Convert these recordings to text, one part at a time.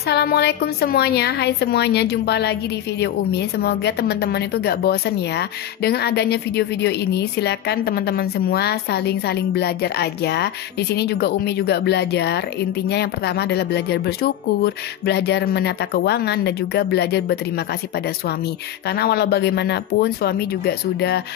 Assalamualaikum semuanya, hai semuanya, jumpa lagi di video Umi. Semoga teman-teman itu gak bosan ya. Dengan adanya video-video ini, silakan teman-teman semua saling-saling belajar aja. Di sini juga Umi juga belajar. Intinya yang pertama adalah belajar bersyukur, belajar menata keuangan, dan juga belajar berterima kasih pada suami. Karena walau bagaimanapun suami juga sudah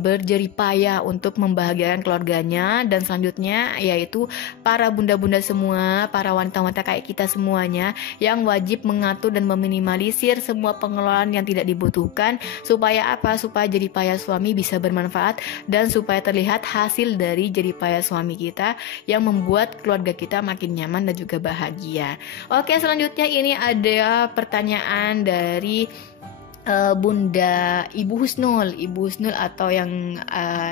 berjerih payah untuk membahagiakan keluarganya. Dan selanjutnya yaitu para bunda-bunda semua, para wanita-wanita kayak kita semuanya yang wajib mengatur dan meminimalisir semua pengeluaran yang tidak dibutuhkan supaya jerih payah suami bisa bermanfaat dan supaya terlihat hasil dari jerih payah suami kita yang membuat keluarga kita makin nyaman dan juga bahagia. Oke, selanjutnya ini ada pertanyaan dari Bunda Ibu Husnul atau yang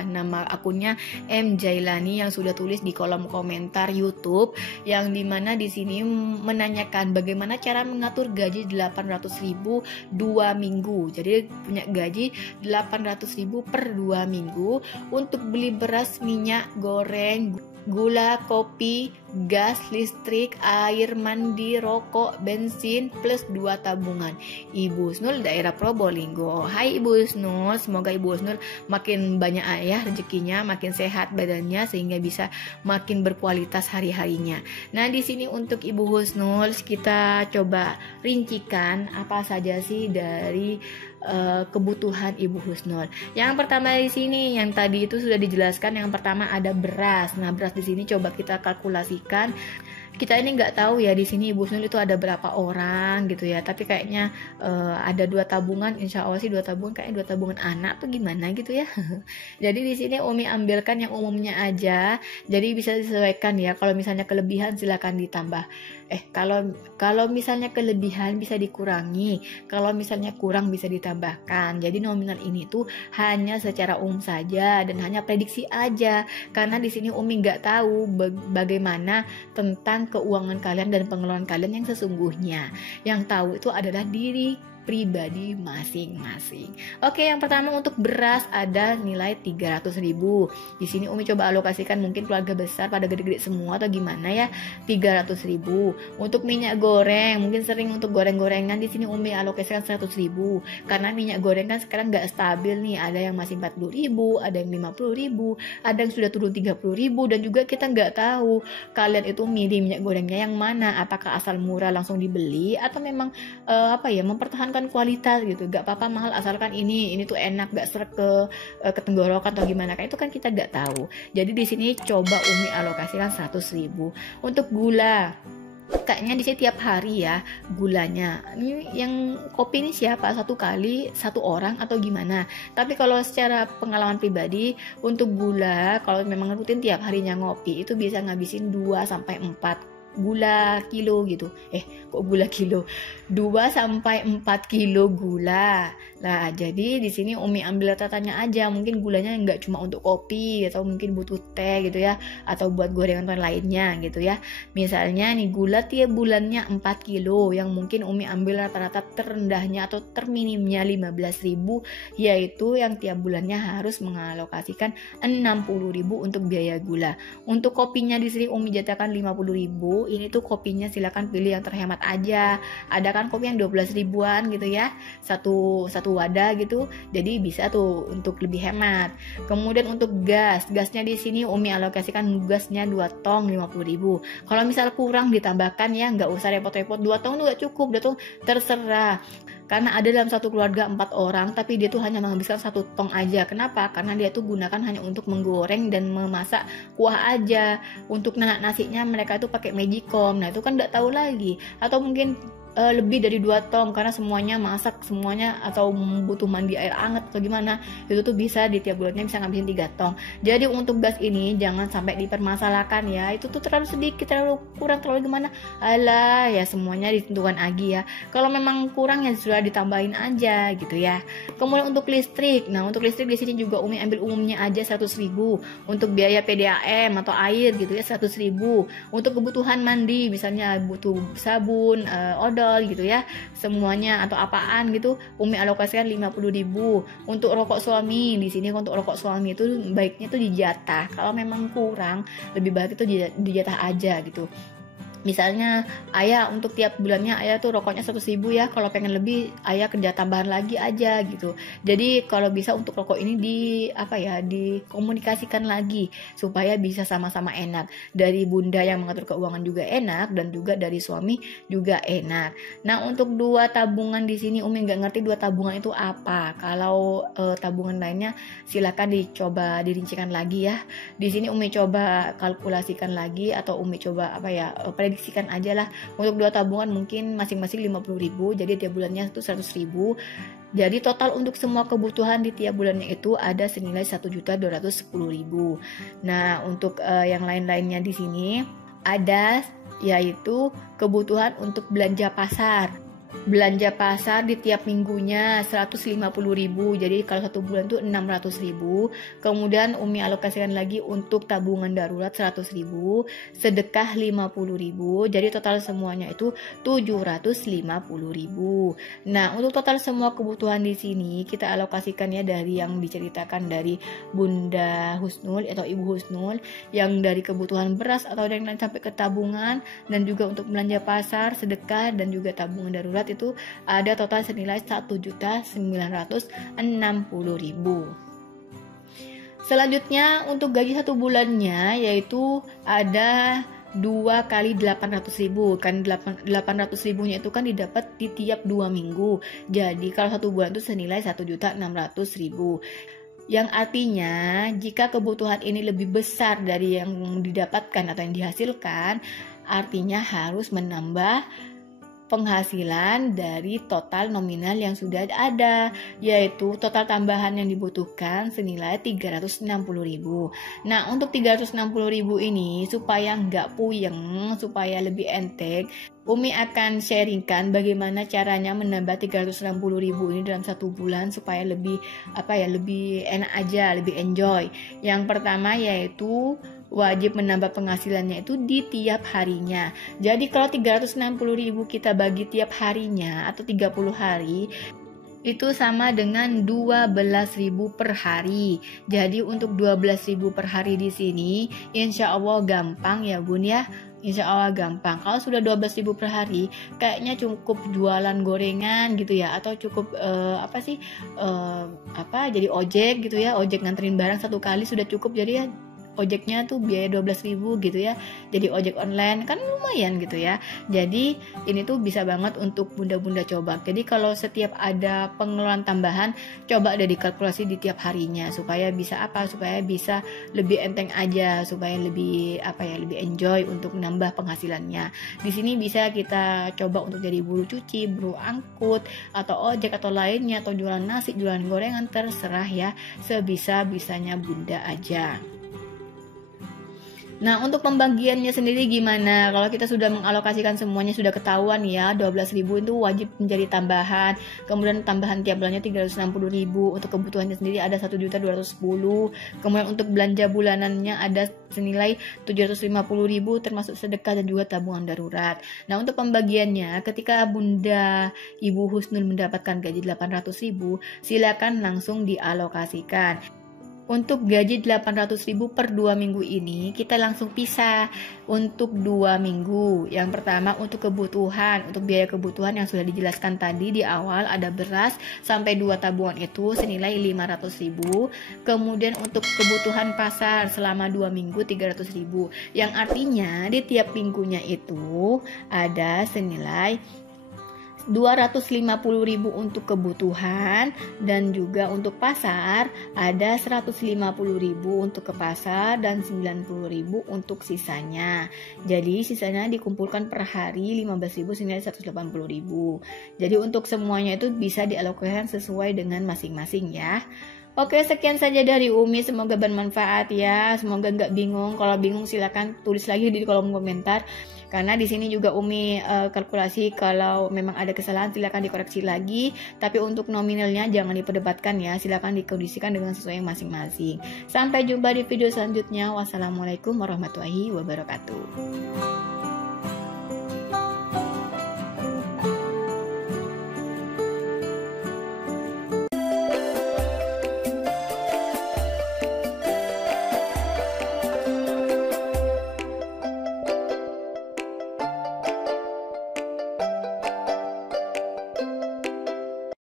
nama akunnya M Jailani yang sudah tulis di kolom komentar YouTube, yang dimana di sini menanyakan bagaimana cara mengatur gaji 800.000 2 minggu. Jadi punya gaji 800.000 per 2 minggu untuk beli beras, minyak goreng, gula, kopi, gas, listrik, air mandi, rokok, bensin, plus 2 tabungan. Ibu Husnul daerah Probolinggo. Hai Ibu Husnul, semoga Ibu Husnul makin banyak rezekinya, makin sehat badannya sehingga bisa makin berkualitas hari-harinya. Nah, di sini untuk Ibu Husnul kita coba rincikan apa saja sih dari kebutuhan Ibu Husnul. Yang pertama di sini yang tadi itu sudah dijelaskan, yang pertama ada beras. Nah, beras di sini coba kita kalkulasikan. Kita ini nggak tahu ya di sini Ibu Husnul itu ada berapa orang gitu ya, tapi kayaknya ada 2 tabungan, insya Allah sih 2 tabungan, kayaknya 2 tabungan anak tuh gimana gitu ya. Jadi di sini Umi ambilkan yang umumnya aja, jadi bisa disesuaikan ya. Kalau misalnya kelebihan silakan ditambah. Kalau misalnya kelebihan bisa dikurangi, kalau misalnya kurang bisa ditambahkan. Jadi nominal ini tuh hanya secara umum saja dan hanya prediksi aja, karena di sini Umi nggak tahu bagaimana tentang keuangan kalian dan pengeluaran kalian yang sesungguhnya. Yang tahu itu adalah diri pribadi masing-masing. Oke, yang pertama untuk beras ada nilai 300.000. Di sini Umi coba alokasikan, mungkin keluarga besar pada gede-gede semua atau gimana ya, 300.000. Untuk minyak goreng, mungkin sering untuk goreng-gorengan, di sini Umi alokasikan 100.000. Karena minyak goreng kan sekarang nggak stabil nih, ada yang masih 40.000, ada yang 50.000, ada yang sudah turun 30.000, dan juga kita nggak tahu kalian itu milih minyak gorengnya yang mana, apakah asal murah langsung dibeli atau memang mempertahankan kualitas gitu. Gak apa-apa mahal asalkan ini tuh enak, gak seret ke tenggorokan atau gimana, kayak itu kan kita gak tahu. Jadi di sini coba Umi alokasikan 100.000. Untuk gula, kayaknya di sini tiap hari ya gulanya. Ini yang kopi ini siapa? 1 kali 1 orang atau gimana? Tapi kalau secara pengalaman pribadi untuk gula, kalau memang rutin tiap harinya ngopi itu bisa ngabisin 2 sampai 4 gula kilo gitu. Kok gula kilo? 2 sampai 4 kilo gula. Nah, jadi di sini Umi ambil tatanya aja. Mungkin gulanya nggak cuma untuk kopi atau mungkin butuh teh gitu ya, atau buat gorengan lainnya gitu ya. Misalnya nih gula tiap bulannya 4 kilo, yang mungkin Umi ambil rata-rata terendahnya atau terminimnya 15.000, yaitu yang tiap bulannya harus mengalokasikan 60.000 untuk biaya gula. Untuk kopinya di sini Umi jatahkan 50.000. Ini tuh kopinya silakan pilih yang terhemat aja. Ada kan kopi yang 12 ribuan gitu ya, satu wadah gitu, jadi bisa tuh untuk lebih hemat. Kemudian untuk gasnya di sini Umi alokasikan gasnya 2 tong 50.000. Kalau misal kurang ditambahkan ya, nggak usah repot-repot, 2 tong juga cukup, 2 tong terserah. Karena ada dalam satu keluarga 4 orang, tapi dia tuh hanya menghabiskan 1 tong aja. Kenapa? Karena dia tuh gunakan hanya untuk menggoreng dan memasak kuah aja. Untuk nasinya mereka tuh pakai magicom. Nah itu kan nggak tahu lagi. Atau mungkin lebih dari 2 tong karena semuanya masak semuanya, atau butuh mandi air hangat atau gimana, itu tuh bisa di tiap bulannya bisa ngabisin 3 tong. Jadi untuk gas ini jangan sampai dipermasalahkan ya, itu tuh terlalu sedikit, terlalu kurang, terlalu gimana, alah ya, semuanya ditentukan lagi ya. Kalau memang kurang ya sudah ditambahin aja gitu ya. Kemudian untuk listrik, nah untuk listrik di sini juga Umi ambil umumnya aja 100.000. Untuk biaya PDAM atau air gitu ya 100.000. Untuk kebutuhan mandi misalnya butuh sabun, odol gitu ya, semuanya atau apaan gitu Umi alokasikan 50.000. Untuk rokok suami di sini, untuk rokok suami itu baiknya tuh dijatah. Kalau memang kurang lebih baik itu dijatah aja gitu. Misalnya ayah untuk tiap bulannya ayah tuh rokoknya 100.000 ya, kalau pengen lebih ayah kerja tambahan lagi aja gitu. Jadi kalau bisa untuk rokok ini dikomunikasikan lagi supaya bisa sama-sama enak. Dari bunda yang mengatur keuangan juga enak, dan juga dari suami juga enak. Nah, untuk 2 tabungan di sini Umi nggak ngerti 2 tabungan itu apa. Kalau tabungan lainnya silakan dicoba dirincikan lagi ya. Di sini Umi coba kalkulasikan lagi, atau Umi coba prediksikan aja lah. Untuk 2 tabungan mungkin masing-masing 50.000, jadi tiap bulannya itu 100.000. Jadi total untuk semua kebutuhan di tiap bulannya itu ada senilai 1.210.000. Nah, untuk yang lain-lainnya di sini ada yaitu kebutuhan untuk belanja pasar. Belanja pasar di tiap minggunya 150.000. Jadi kalau 1 bulan itu 600.000. Kemudian Umi alokasikan lagi untuk tabungan darurat 100.000, sedekah 50.000. Jadi total semuanya itu 750.000. Nah, untuk total semua kebutuhan di sini kita alokasikan ya dari yang diceritakan dari Bunda Husnul atau Ibu Husnul, yang dari kebutuhan beras atau yang lain sampai ke tabungan, dan juga untuk belanja pasar, sedekah, dan juga tabungan darurat itu ada total senilai 1.960.000. Selanjutnya untuk gaji 1 bulannya yaitu ada 2 kali 800.000. Kan 800.000-nya itu kan didapat di tiap 2 minggu. Jadi kalau 1 bulan itu senilai 1.600.000. Yang artinya jika kebutuhan ini lebih besar dari yang didapatkan atau yang dihasilkan, artinya harus menambah penghasilan dari total nominal yang sudah ada, yaitu total tambahan yang dibutuhkan senilai 360.000. Nah, untuk 360.000 ini supaya nggak puyeng, supaya lebih enteng, Umi akan sharingkan bagaimana caranya menambah 360.000 ini dalam 1 bulan supaya lebih lebih enak aja, lebih enjoy. Yang pertama yaitu wajib menambah penghasilannya itu di tiap harinya. Jadi kalau 360.000 kita bagi tiap harinya atau 30 hari, itu sama dengan 12.000 per hari. Jadi untuk 12.000 per hari di sini insya Allah gampang ya Bun ya. Insya Allah gampang. Kalau sudah 12.000 per hari, kayaknya cukup jualan gorengan gitu ya, atau cukup jadi ojek gitu ya, ojek nganterin barang 1 kali sudah cukup. Jadi ya ojeknya tuh biaya 12.000 gitu ya. Jadi ojek online kan lumayan gitu ya. Jadi ini tuh bisa banget untuk bunda-bunda coba. Jadi kalau setiap ada pengeluaran tambahan, coba deh dikalkulasi di tiap harinya supaya bisa lebih enteng aja, supaya lebih lebih enjoy untuk menambah penghasilannya. Di sini bisa kita coba untuk jadi buruh cuci, buruh angkut, atau ojek atau lainnya, atau jualan nasi, jualan gorengan, terserah ya, sebisa-bisanya bunda aja. Nah, untuk pembagiannya sendiri gimana? Kalau kita sudah mengalokasikan semuanya, sudah ketahuan ya, 12.000 itu wajib menjadi tambahan. Kemudian tambahan tiap bulannya 360.000. Untuk kebutuhannya sendiri ada 1.210.000. Kemudian untuk belanja bulanannya ada senilai 750.000 termasuk sedekah dan juga tabungan darurat. Nah, untuk pembagiannya ketika Bunda Ibu Husnul mendapatkan gaji 800.000, silakan langsung dialokasikan. Untuk gaji 800.000 per 2 minggu ini kita langsung pisah untuk 2 minggu. Yang pertama untuk kebutuhan, untuk biaya kebutuhan yang sudah dijelaskan tadi di awal, ada beras sampai 2 tabungan itu senilai 500.000. Kemudian untuk kebutuhan pasar selama 2 minggu 300.000. Yang artinya di tiap minggunya itu ada senilai 250.000 untuk kebutuhan, dan juga untuk pasar ada 150.000 untuk ke pasar dan 90.000 untuk sisanya. Jadi sisanya dikumpulkan per hari 15.000 senilai 180.000. Jadi untuk semuanya itu bisa dialokasikan sesuai dengan masing-masing ya. Oke, sekian saja dari Umi, semoga bermanfaat ya, semoga nggak bingung. Kalau bingung silakan tulis lagi di kolom komentar, karena di sini juga Umi kalkulasi, kalau memang ada kesalahan silakan dikoreksi lagi, tapi untuk nominalnya jangan diperdebatkan ya, silakan dikondisikan dengan sesuai masing-masing. Sampai jumpa di video selanjutnya. Wassalamualaikum warahmatullahi wabarakatuh.